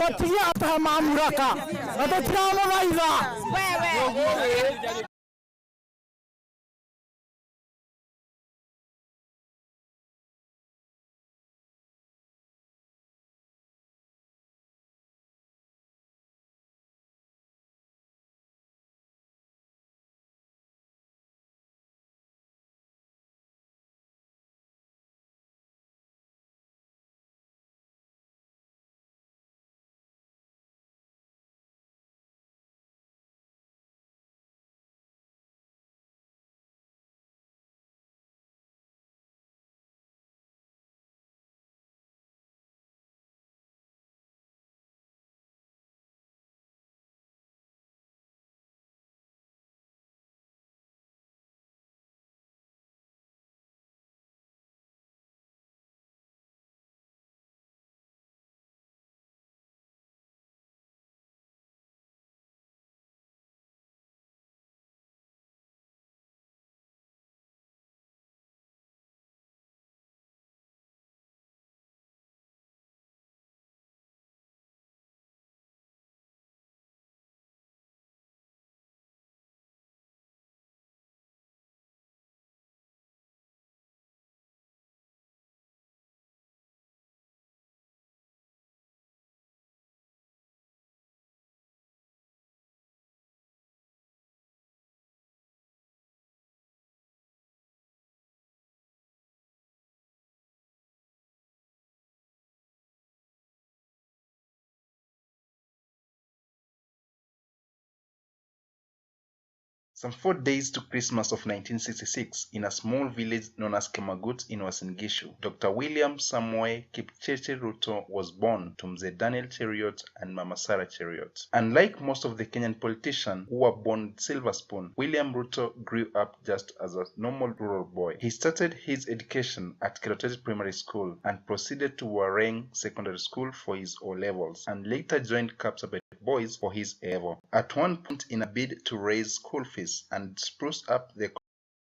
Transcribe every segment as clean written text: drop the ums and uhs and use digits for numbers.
Fuatilia hata maamuraka. Atatiramo raiza. Wewe. Some 4 days to Christmas of 1966, in a small village known as Kemagut in Uasin Gishu, Dr. William Samoei Kipchirchir Ruto was born to Mzee Daniel Cheruiyot and Mama Sarah Cheruiyot. Unlike most of the Kenyan politicians who were born with silver spoon, William Ruto grew up just as a normal rural boy. He started his education at Keroteti Primary School and proceeded to Wareng Secondary School for his O-levels, and later joined Kapsabet Boys for his A-level. At one point, in a bid to raise school fees and spruce up the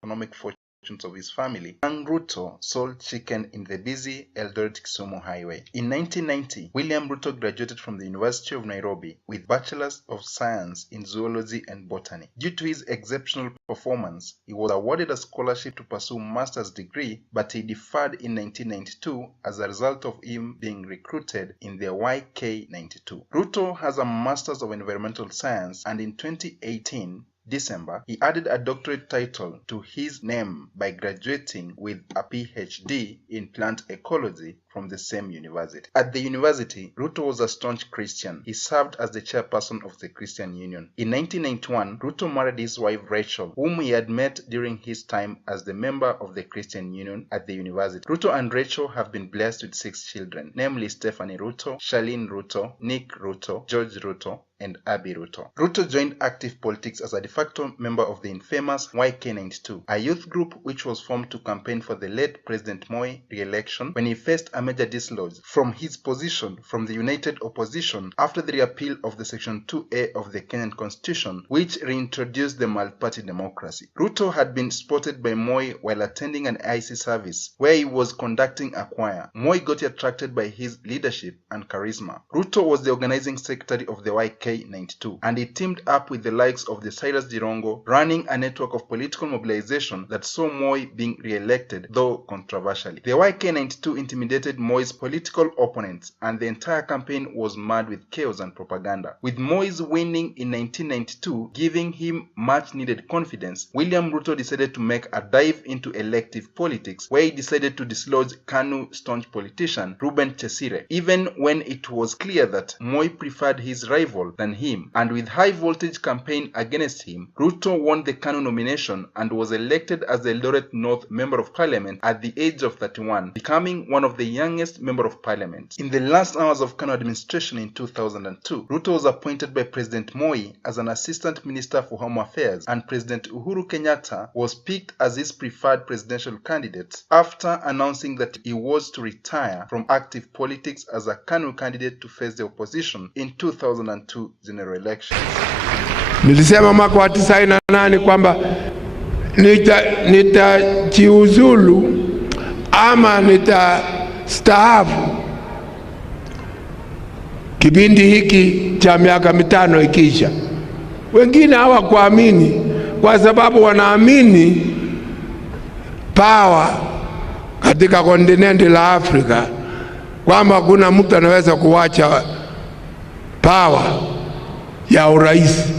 economic fortunes of his family, young Ruto sold chicken in the busy Eldoret-Kisumu highway. In 1990, William Ruto graduated from the University of Nairobi with Bachelor's of Science in Zoology and Botany. Due to his exceptional performance, he was awarded a scholarship to pursue a master's degree, but he deferred in 1992 as a result of him being recruited in the YK92. Ruto has a Master's of Environmental Science, and in 2018, December, he added a doctorate title to his name by graduating with a PhD in plant ecology from the same university. At the university, Ruto was a staunch Christian. He served as the chairperson of the Christian Union. In 1991, Ruto married his wife Rachel, whom he had met during his time as the member of the Christian Union at the university. Ruto and Rachel have been blessed with 6 children, namely Stephanie Ruto, Charlene Ruto, Nick Ruto, George Ruto, and Abby Ruto. Ruto joined active politics as a de facto member of the infamous YK92, a youth group which was formed to campaign for the late President Moi re-election when he faced a major dislodge from his position from the United Opposition after the repeal of the Section 2A of the Kenyan Constitution, which reintroduced the multi-party democracy. Ruto had been spotted by Moi while attending an IC service where he was conducting a choir. Moi got attracted by his leadership and charisma. Ruto was the organizing secretary of the YK92, and he teamed up with the likes of the Cyrus Jirongo, running a network of political mobilization that saw Moi being re-elected, though controversially. The YK92 intimidated Moi's political opponents, and the entire campaign was marred with chaos and propaganda. With Moi's winning in 1992 giving him much needed confidence, William Ruto decided to make a dive into elective politics, where he decided to dislodge KANU staunch politician Reuben Chesire, even when it was clear that Moi preferred his rival than him. And with high voltage campaign against him, Ruto won the KANU nomination and was elected as the Eldoret North Member of Parliament at the age of 31, becoming one of the youngest Member of Parliament. In the last hours of KANU administration in 2002, Ruto was appointed by President Moi as an Assistant Minister for Home Affairs, and President Uhuru Kenyatta was picked as his preferred presidential candidate after announcing that he was to retire from active politics as a KANU candidate to face the opposition in 2002 general elections. Nilisema mwaka wa 98 kwamba nitajiuzulu ama nitastaafu. kipindi hiki cha miaka mitano ikiisha. Wengine hawakuamini kwa sababu wanaamini power katika kontinenti la Afrika, kwamba kuna mtu anaweza kuacha power ya urais.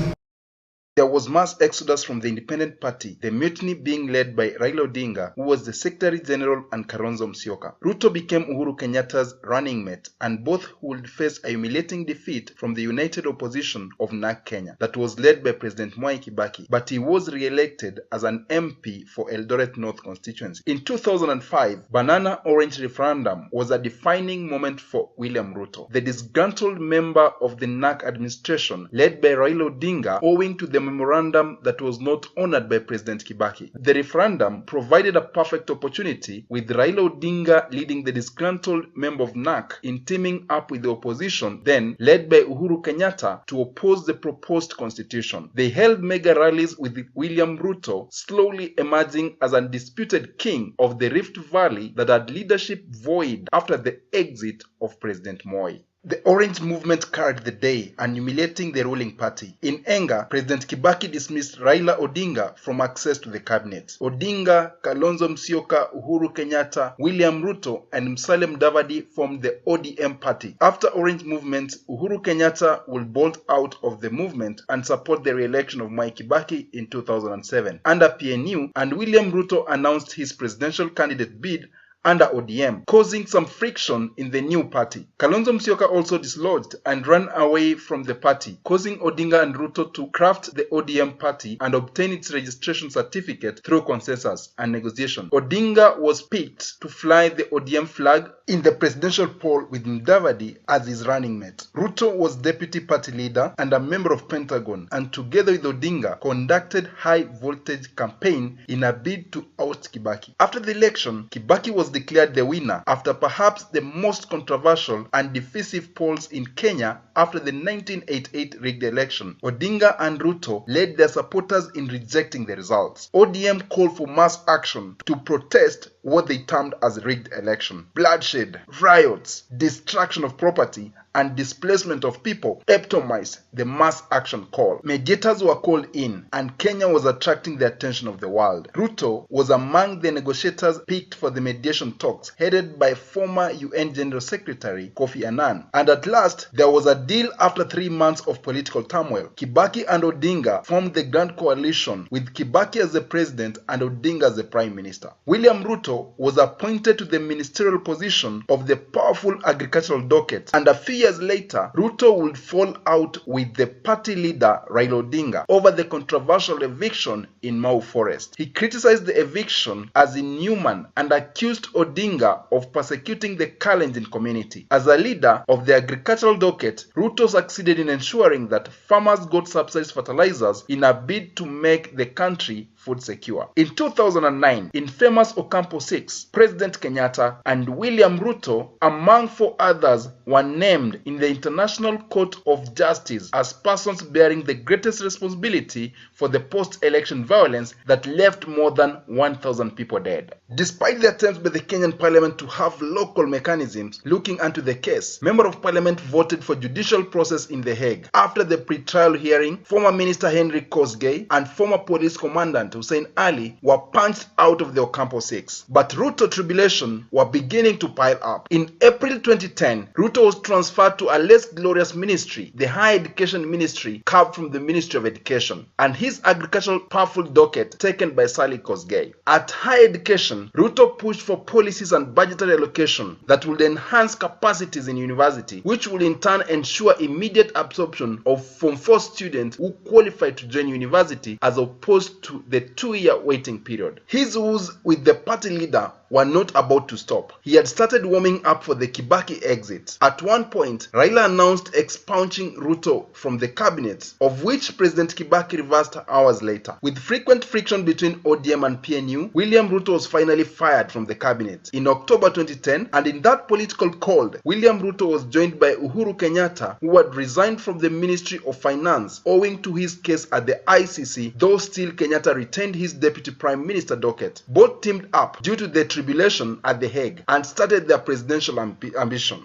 There was mass exodus from the Independent Party, the mutiny being led by Raila Odinga, who was the Secretary General, and Kalonzo Musyoka. Ruto became Uhuru Kenyatta's running mate, and both would face a humiliating defeat from the united opposition of NARC Kenya that was led by President Mwai Kibaki, but he was re-elected as an MP for Eldoret North constituency. In 2005, Banana Orange referendum was a defining moment for William Ruto, the disgruntled member of the NARC administration led by Raila Odinga, owing to the memorandum that was not honored by President Kibaki. The referendum provided a perfect opportunity, with Raila Odinga leading the disgruntled member of NARC in teaming up with the opposition, then led by Uhuru Kenyatta, to oppose the proposed constitution. They held mega rallies, with William Ruto slowly emerging as undisputed king of the Rift Valley that had leadership void after the exit of President Moi. The Orange movement carried the day and humiliating the ruling party. In anger, President Kibaki dismissed Raila Odinga from access to the cabinet. Odinga, Kalonzo Musyoka, Uhuru Kenyatta, William Ruto, and Musalia Mudavadi formed the ODM party. After Orange movement, Uhuru Kenyatta will bolt out of the movement and support the re-election of Mwai Kibaki in 2007 under PNU, and William Ruto announced his presidential candidate bid under ODM, causing some friction in the new party. Kalonzo Musyoka also dislodged and ran away from the party, causing Odinga and Ruto to craft the ODM party and obtain its registration certificate through consensus and negotiation. Odinga was picked to fly the ODM flag in the presidential poll with Mudavadi as his running mate. Ruto was deputy party leader and a member of Pentagon, and together with Odinga conducted high-voltage campaign in a bid to oust Kibaki. After the election, Kibaki was declared the winner after perhaps the most controversial and divisive polls in Kenya after the 1988 rigged election. Odinga and Ruto led their supporters in rejecting the results. ODM called for mass action to protest what they termed as rigged election. Bloodshed, riots, destruction of property, and displacement of people epitomized the mass action call. Mediators were called in, and Kenya was attracting the attention of the world. Ruto was among the negotiators picked for the mediation talks, headed by former UN General Secretary Kofi Annan. And at last, there was a deal after 3 months of political turmoil. Kibaki and Odinga formed the Grand Coalition, with Kibaki as the president and Odinga as the prime minister. William Ruto was appointed to the ministerial position of the powerful agricultural docket, and a few years later, Ruto would fall out with the party leader Raila Odinga over the controversial eviction in Mau Forest. He criticized the eviction as inhuman and accused Odinga of persecuting the Kalenjin community. As a leader of the agricultural docket, Ruto succeeded in ensuring that farmers got subsidized fertilizers in a bid to make the country food secure. In 2009, in famous Ocampo 6, President Kenyatta and William Ruto, among 4 others, were named in the International Court of Justice as persons bearing the greatest responsibility for the post-election violence that left more than 1,000 people dead. Despite the attempts by the Kenyan Parliament to have local mechanisms looking into the case, Member of Parliament voted for judicial process in The Hague. After the pre-trial hearing, former Minister Henry Kosgei and former police commandant Hussein Ali were punched out of the Ocampo 6. But Ruto tribulation were beginning to pile up. In April 2010, Ruto was transferred to a less glorious ministry, the Higher Education Ministry, carved from the Ministry of Education, and his agricultural powerful docket taken by Sally Kosgei. At Higher Education, Ruto pushed for policies and budgetary allocation that would enhance capacities in university, which will in turn ensure immediate absorption of Form 4 students who qualify to join university as opposed to the 2-year waiting period. His woes with the party leader were not about to stop. He had started warming up for the Kibaki exit. At one point, Raila announced expunging Ruto from the cabinet, of which President Kibaki reversed hours later. With frequent friction between ODM and PNU, William Ruto was finally fired from the cabinet in October 2010, and in that political cold, William Ruto was joined by Uhuru Kenyatta, who had resigned from the Ministry of Finance owing to his case at the ICC, though still Kenyatta retained his deputy prime minister docket. Both teamed up due to the tribulation at The Hague and started their presidential ambition.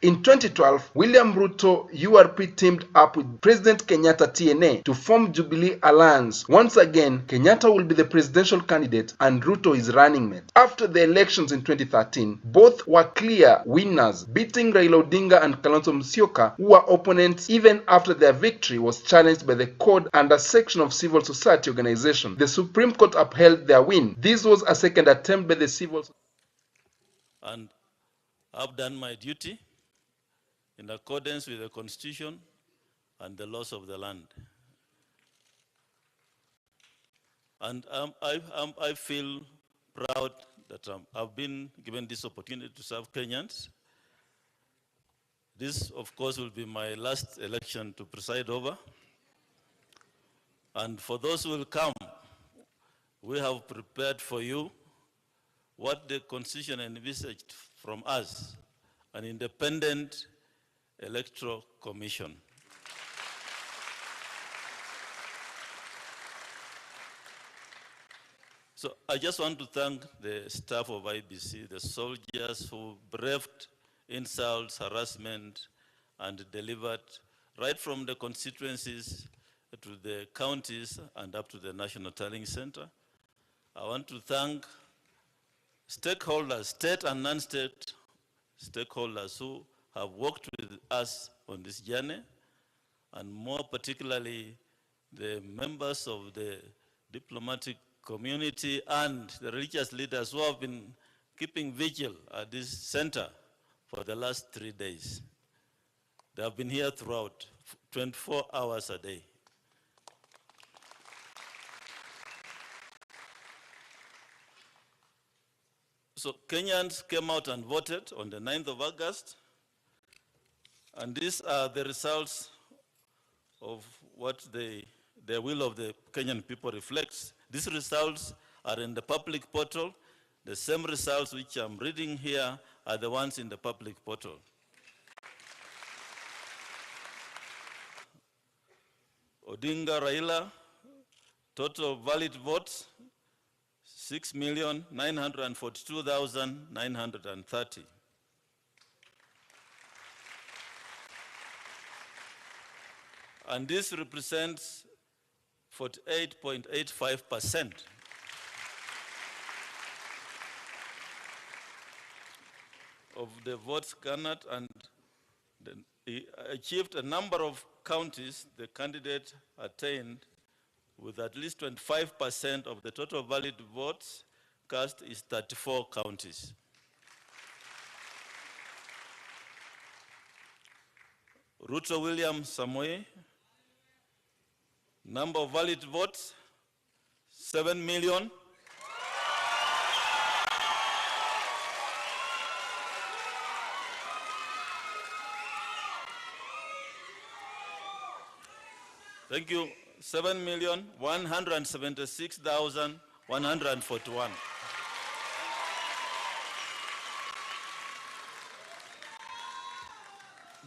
In 2012, William Ruto URP teamed up with President Kenyatta TNA to form Jubilee Alliance. Once again, Kenyatta will be the presidential candidate and Ruto is running mate. After the elections in 2013, both were clear winners, beating Raila Odinga and Kalonzo Musyoka, who were opponents even after their victory was challenged by the code and a section of civil society organization. The Supreme Court upheld their win. This was a second attempt by the civil society. And I've done my duty in accordance with the Constitution and the laws of the land. And I feel proud that I've been given this opportunity to serve Kenyans. This, of course, will be my last election to preside over. And for those who will come, we have prepared for you what the Constitution envisaged from us, an independent electoral commission. So I just want to thank the staff of IBC, the soldiers who braved insults, harassment, and delivered right from the constituencies to the counties and up to the National Tallying Center. I want to thank stakeholders, state and non-state stakeholders who have worked with us on this journey, and more particularly the members of the diplomatic community and the religious leaders who have been keeping vigil at this center for the last 3 days. They have been here throughout, 24 hours a day. So Kenyans came out and voted on the 9th of August, and these are the results of what the will of the Kenyan people reflects. These results are in the public portal. The same results which I'm reading here are the ones in the public portal. Odinga Raila, total valid votes, 6,942,930. And this represents 48.85% of the votes garnered, and he achieved a number of counties the candidate attained with at least 25% of the total valid votes cast is 34 counties. Ruto William Samoei, number of valid votes, 7 million. Thank you. 7,176,141.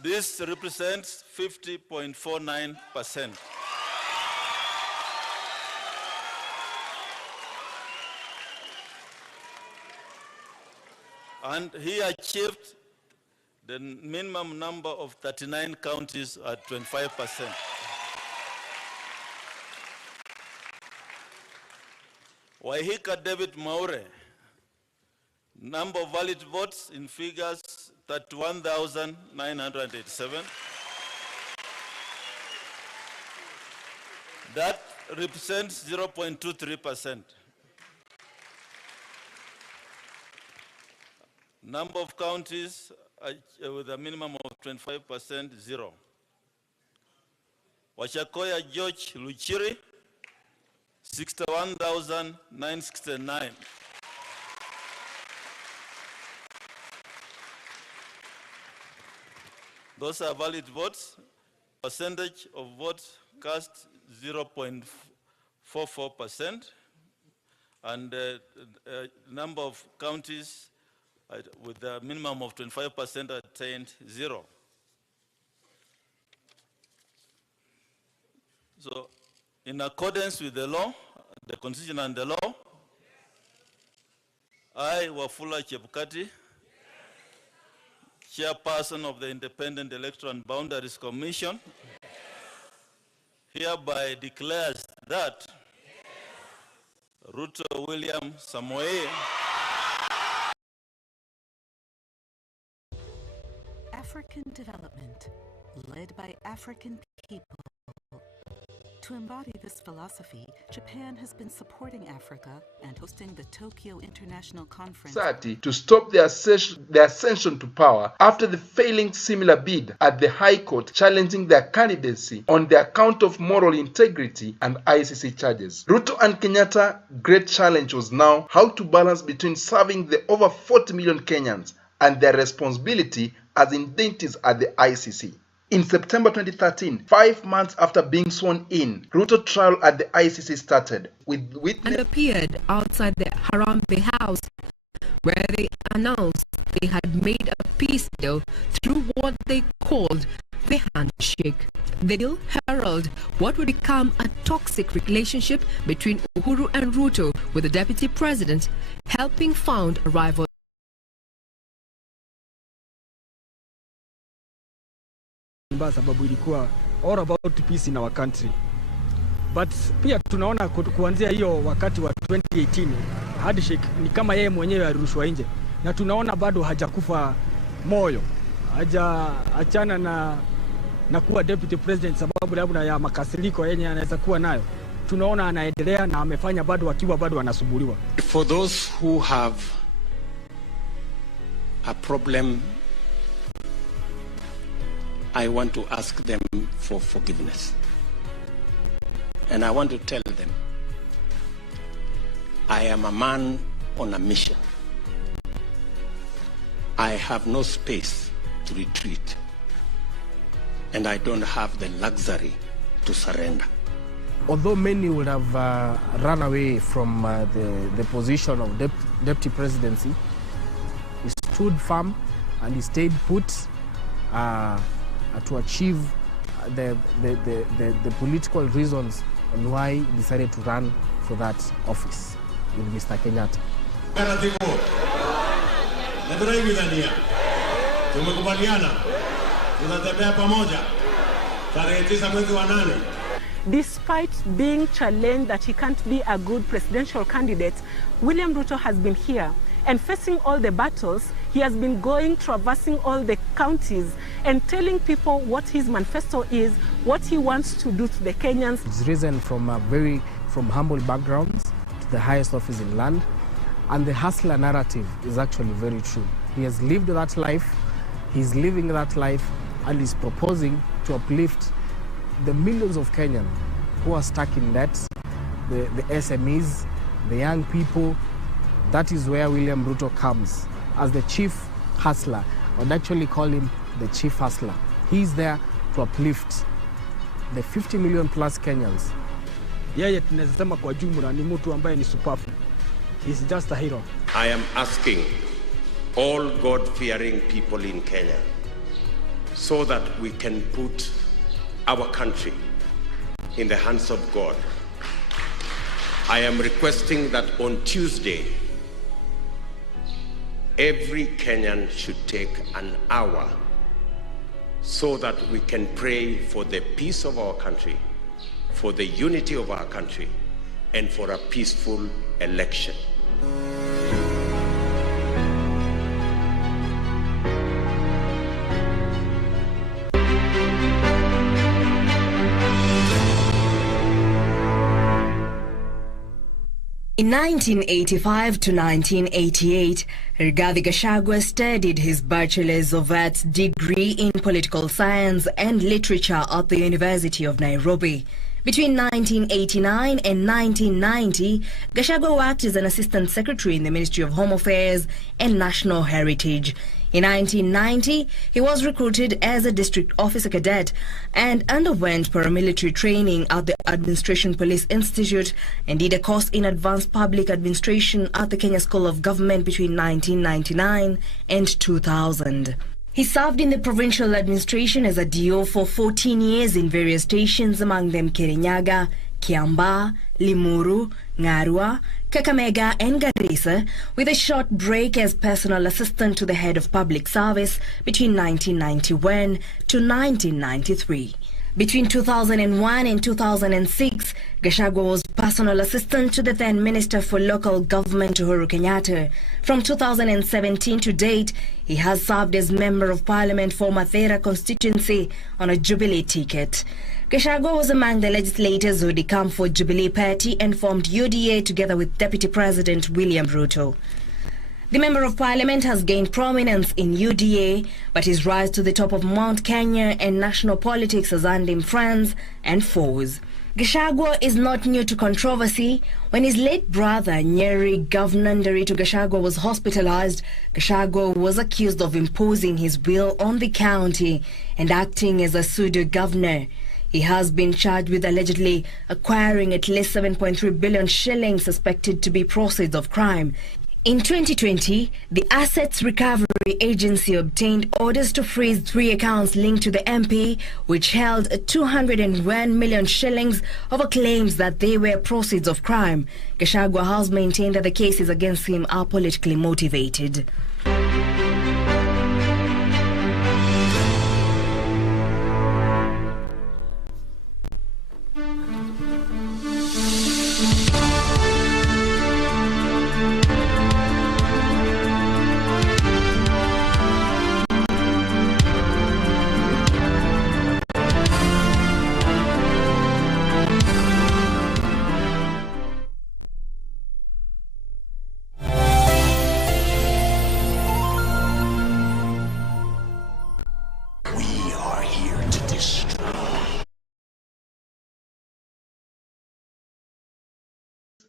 This represents 50.49%. And he achieved the minimum number of 39 counties at 25%. Waihika David Maure, number of valid votes in figures 31,987. That represents 0.23%. Number of counties with a minimum of 25%, 0. Washakoya George Luchiri, 61,969. Those are valid votes. Percentage of votes cast 0.44%, and number of counties with a minimum of 25% attained, 0. So, in accordance with the law, the Constitution and the law, I, Wafula Chebukati, Chairperson of the Independent Electoral and Boundaries Commission, hereby declares that Ruto William Samoei, African development, led by African people. To embody this philosophy, Japan has been supporting Africa and hosting the Tokyo International Conference to stop their ascension to power after the failing similar bid at the High Court challenging their candidacy on the account of moral integrity and ICC charges. Ruto and Kenyatta's great challenge was now how to balance between serving the over 40 million Kenyans and their responsibility as indictees at the ICC. In September 2013, 5 months after being sworn in, Ruto trial at the ICC started with and appeared outside the Harambee House, where they announced they had made a peace deal through what they called the handshake. The deal heralded what would become a toxic relationship between Uhuru and Ruto, with the deputy president helping found a rival. Sababu ilikuwa all about peace in our country, but pia tunaona kuanzia hiyo wakati wa 2018 handshake ni kama yeye mwenyewe alirushwa nje, na tunaona bado hajakufa moyo, hajaachana na kuwa deputy president sababu labda ya makasiriko yenye anaweza kuwa nayo. Tunaona anaendelea na amefanya bado akiwa bado anasumbuliwa. For those who have a problem, I want to ask them for forgiveness. And I want to tell them, I am a man on a mission. I have no space to retreat. And I don't have the luxury to surrender. Although many would have run away from the position of deputy presidency, he stood firm and he stayed put to achieve the political reasons on why he decided to run for that office with Mr. Kenyatta. Despite being challenged that he can't be a good presidential candidate, William Ruto has been here and facing all the battles. He has been going, traversing all the counties and telling people what his manifesto is, what he wants to do to the Kenyans. He's risen from humble backgrounds to the highest office in land, and the hustler narrative is actually very true. He has lived that life, he's living that life, and he's proposing to uplift the millions of Kenyans who are stuck in debt, the SMEs, the young people. That is where William Ruto comes as the chief hustler. I would actually call him the chief hustler. He's there to uplift the 50 million plus Kenyans. Yeye tunasema kwa jumla ni mtu ambaye ni superflu. He's just a hero. I am asking all God-fearing people in Kenya so that we can put our country in the hands of God. I am requesting that on Tuesday, every Kenyan should take an hour so that we can pray for the peace of our country, for the unity of our country, and for a peaceful election. In 1985 to 1988, Rigathi Gachagua studied his Bachelor's of Arts degree in Political Science and Literature at the University of Nairobi. Between 1989 and 1990, Gachagua worked as an Assistant Secretary in the Ministry of Home Affairs and National Heritage. In 1990, he was recruited as a district officer cadet and underwent paramilitary training at the Administration Police Institute and did a course in advanced public administration at the Kenya School of Government between 1999 and 2000. He served in the provincial administration as a DO for 14 years in various stations, among them Kirinyaga, Kiambaa, Limuru, Ngarua, Kakamega and Garissa, with a short break as personal assistant to the head of public service between 1991 to 1993. Between 2001 and 2006, Gachagua was personal assistant to the then Minister for Local Government Uhuru Kenyatta. From 2017 to date, he has served as Member of Parliament for Mathera constituency on a Jubilee ticket. Gachagua was among the legislators who decamped for Jubilee Party and formed UDA together with Deputy President William Ruto. The Member of Parliament has gained prominence in UDA, but his rise to the top of Mount Kenya and national politics has earned him friends and foes. Gachagua is not new to controversy. When his late brother, Nyeri Governor Nderitu Gachagua, was hospitalized, Gachagua was accused of imposing his will on the county and acting as a pseudo-governor. He has been charged with allegedly acquiring at least 7.3 billion shillings suspected to be proceeds of crime. In 2020, the Assets Recovery Agency obtained orders to freeze 3 accounts linked to the MP, which held 201 million shillings over claims that they were proceeds of crime. Gachagua has maintained that the cases against him are politically motivated.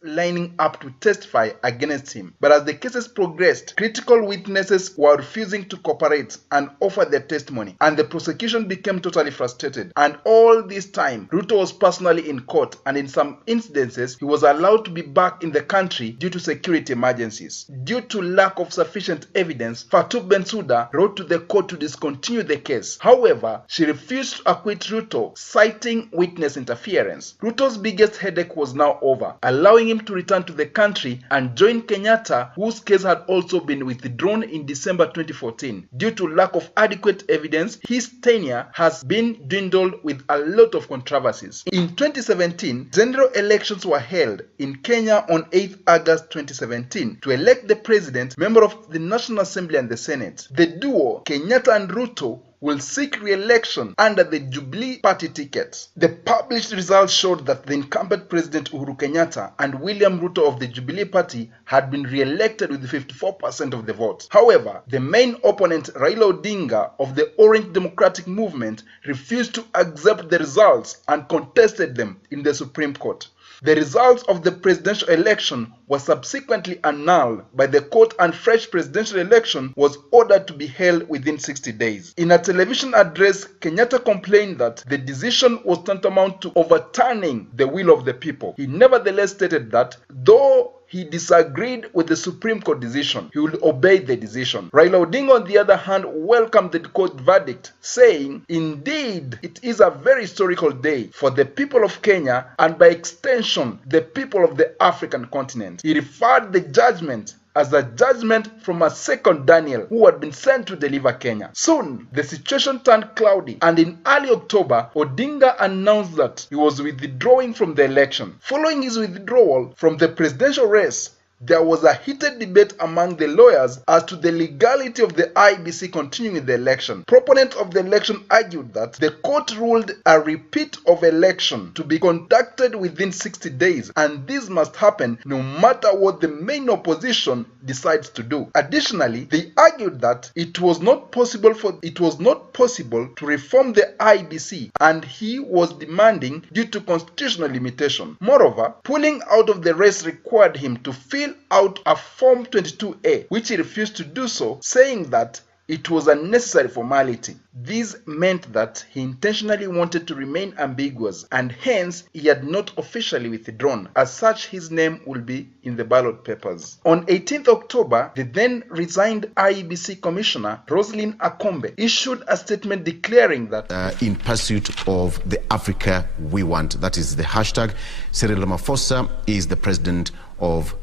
Lining up to testify against him. But as the cases progressed, critical witnesses were refusing to cooperate and offer their testimony, and the prosecution became totally frustrated. And all this time, Ruto was personally in court, and in some incidences, he was allowed to be back in the country due to security emergencies. Due to lack of sufficient evidence, Fatou Bensouda wrote to the court to discontinue the case. However, she refused to acquit Ruto, citing witness interference. Ruto's biggest headache was now over, allowing him to return to the country and join Kenyatta, whose case had also been withdrawn in December 2014. Due to lack of adequate evidence, his tenure has been dwindled with a lot of controversies. In 2017, general elections were held in Kenya on 8th August 2017 to elect the president, member of the National Assembly and the Senate. The duo, Kenyatta and Ruto, will seek re-election under the Jubilee Party tickets. The published results showed that the incumbent President Uhuru Kenyatta and William Ruto of the Jubilee Party had been re-elected with 54% of the vote. However, the main opponent, Raila Odinga of the Orange Democratic Movement, refused to accept the results and contested them in the Supreme Court. The results of the presidential election were subsequently annulled by the court, and fresh presidential election was ordered to be held within 60 days. In a television address, Kenyatta complained that the decision was tantamount to overturning the will of the people. He nevertheless stated that though he disagreed with the Supreme Court decision, he will obey the decision. Raila Odinga, on the other hand, welcomed the court verdict, saying, "Indeed, it is a very historical day for the people of Kenya and by extension, the people of the African continent." He referred the judgment as a judgment from a second Daniel who had been sent to deliver Kenya. Soon, the situation turned cloudy, and in early October, Odinga announced that he was withdrawing from the election. Following his withdrawal from the presidential race, there was a heated debate among the lawyers as to the legality of the IEBC continuing the election. Proponents of the election argued that the court ruled a repeat of election to be conducted within 60 days, and this must happen no matter what the main opposition decides to do. Additionally, they argued that it was not possible to reform the IEBC, and he was demanding due to constitutional limitation. Moreover, pulling out of the race required him to fill out a Form 22A, which he refused to do so, saying that It was a necessary formality. This meant that he intentionally wanted to remain ambiguous, and hence he had not officially withdrawn. As such, his name will be in the ballot papers. On 18th October, the then resigned IEBC Commissioner, Roslyn Akombe, issued a statement declaring that in pursuit of the Africa we want. That is the hashtag. Cyril Ramaphosa is the president of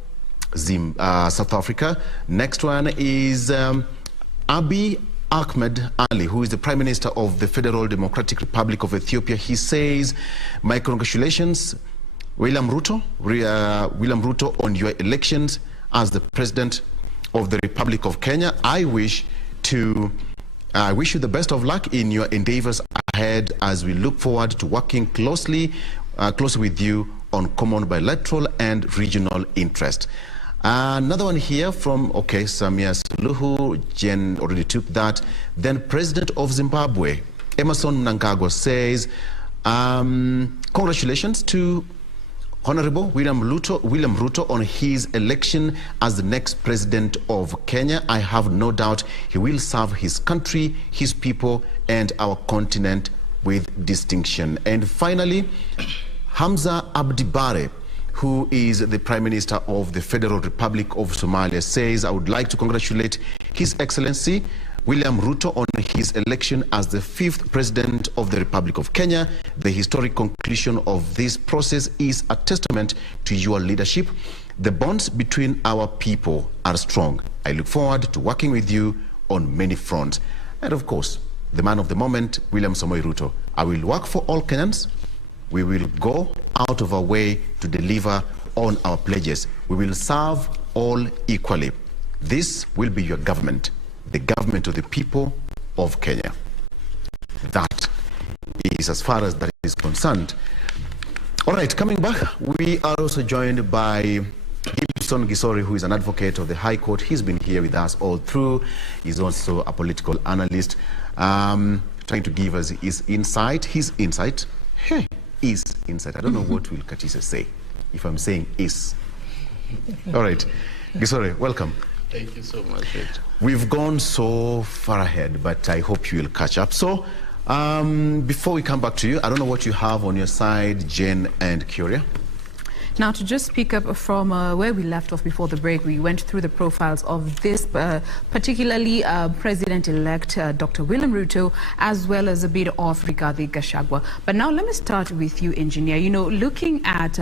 South Africa. Next one is Abiy Ahmed Ali, who is the Prime Minister of the Federal Democratic Republic of Ethiopia. He says, "My congratulations, William Ruto, on your elections as the President of the Republic of Kenya. I wish you the best of luck in your endeavors ahead as we look forward to working closely with you on common bilateral and regional interest." Another one here from, Samia Suluhu, Jen already took that. Then President of Zimbabwe, Emerson Mnangagwa, says, congratulations to Honorable William Ruto on his election as the next president of Kenya. I have no doubt he will serve his country, his people, and our continent with distinction. And finally, Hamza Abdi Bare, who is the Prime Minister of the Federal Republic of Somalia, says, "I would like to congratulate His Excellency William Ruto on his election as the 5th President of the Republic of Kenya. The historic conclusion of this process is a testament to your leadership. The bonds between our people are strong. I look forward to working with you on many fronts." And of course, the man of the moment, William Samoei Ruto. "I will work for all Kenyans. We will go out of our way to deliver on our pledges. We will serve all equally. This will be your government, the government of the people of Kenya." That is as far as that is concerned. All right, coming back, we are also joined by Gibson Gisori, who is an advocate of the High Court. He's been here with us all through. He's also a political analyst, trying to give us his insight. Is insight. I don't know what will Katisa say if I'm saying is. All right, Gisore, welcome. Thank you so much. We've gone so far ahead, but I hope you will catch up. So, before we come back to you, I don't know what you have on your side, Jen and Curia. Now, to just pick up from where we left off before the break, we went through the profiles of this, particularly President-elect Dr. William Ruto, as well as a bit of Rigathi Gachagua. But now let me start with you, Engineer. You know, looking at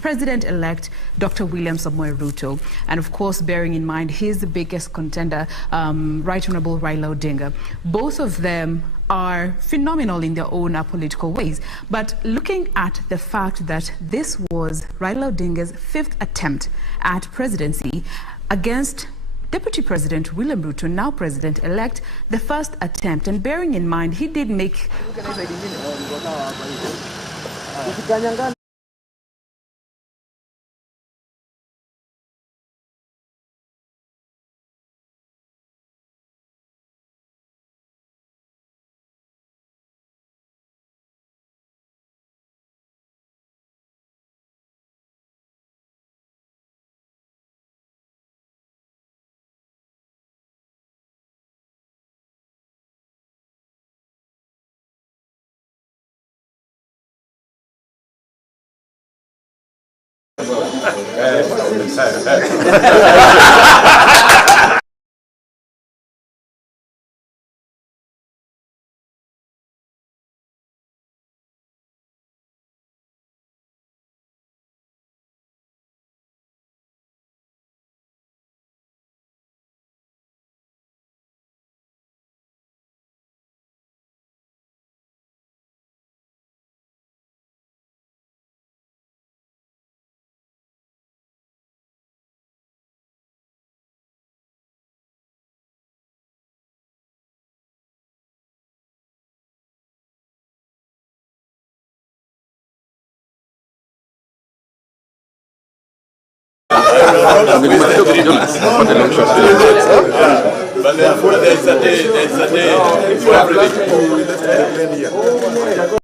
President-elect Dr. William Samoei Ruto, and of course bearing in mind his biggest contender, Right Honorable Raila Odinga. Both of them are phenomenal in their own political ways. But looking at the fact that this was Raila Odinga's 5th attempt at presidency against Deputy President William Ruto, now President-elect, the first attempt, and bearing in mind he did make... But there's a day.